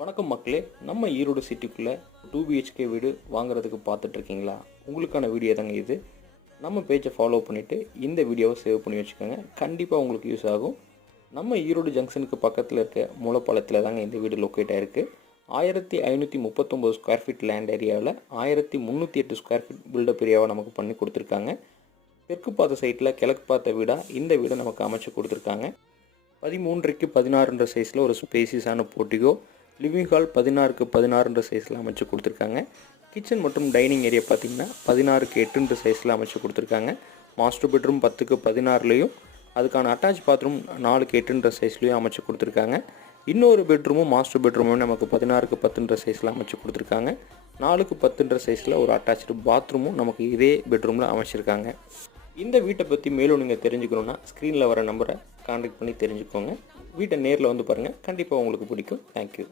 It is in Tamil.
வணக்கம் மக்களே, நம்ம ஈரோடு சிட்டிக்குள்ளே 2 BHK வீடு வாங்குறதுக்கு பார்த்துட்ருக்கீங்களா? உங்களுக்கான வீடியோ தாங்க இது. நம்ம பேஜை ஃபாலோ பண்ணிவிட்டு இந்த வீடியோவை சேவ் பண்ணி வச்சுக்கோங்க. கண்டிப்பாக உங்களுக்கு யூஸ் ஆகும். நம்ம ஈரோடு ஜங்ஷனுக்கு பக்கத்தில் இருக்க மூலப்பாலத்தில் தாங்க இந்த வீடு லொக்கேட் ஆகிருக்கு. 1539 ஸ்கொயர் ஃபீட் லேண்ட் ஏரியாவில் 1308 ஸ்கொயர் ஃபீட் பில்டப் ஏரியாவை நமக்கு பண்ணி கொடுத்துருக்காங்க. தெற்கு பார்த்த சைட்டில் கிழக்கு பார்த்த வீடாக இந்த வீடை நமக்கு அமைச்சு கொடுத்துருக்காங்க. 13க்கு 16 சைஸில் ஒரு ஸ்பேசியஸான போர்ட்டிகோ, லிவிங் ஹால் 16க்கு 16 சைஸில் அமைச்சு கொடுத்துருக்காங்க. கிச்சன் மற்றும் டைனிங் ஏரியா பார்த்திங்கன்னா 16க்கு 8 சைஸில் அமைச்சு கொடுத்துருக்காங்க. மாஸ்டர் பெட்ரூம் 10க்கு 16லையும் அதுக்கான அட்டாச் பாத்ரூம் 4க்கு 8 சைஸ்லையும் அமைச்சு கொடுத்துருக்காங்க. இன்னொரு பெட்ரூமும் மாஸ்டர் பெட்ரூமும் நமக்கு 16க்கு 10 சைஸில் அமைச்சு கொடுத்துருக்காங்க. 4க்கு 10 சைஸில் ஒரு அட்டாச்சு பாத்ரூமும் நமக்கு இதே பெட்ரூமில் அமைச்சிருக்காங்க. இந்த வீட்டை பற்றி மேலும் நீங்கள் தெரிஞ்சுக்கணுன்னா ஸ்க்ரீனில் வர நம்பரை கான்டாக்ட் பண்ணி தெரிஞ்சுக்கோங்க. வீட்டை நேரில் வந்து பாருங்கள், கண்டிப்பாக உங்களுக்கு பிடிக்கும். தேங்க்யூ.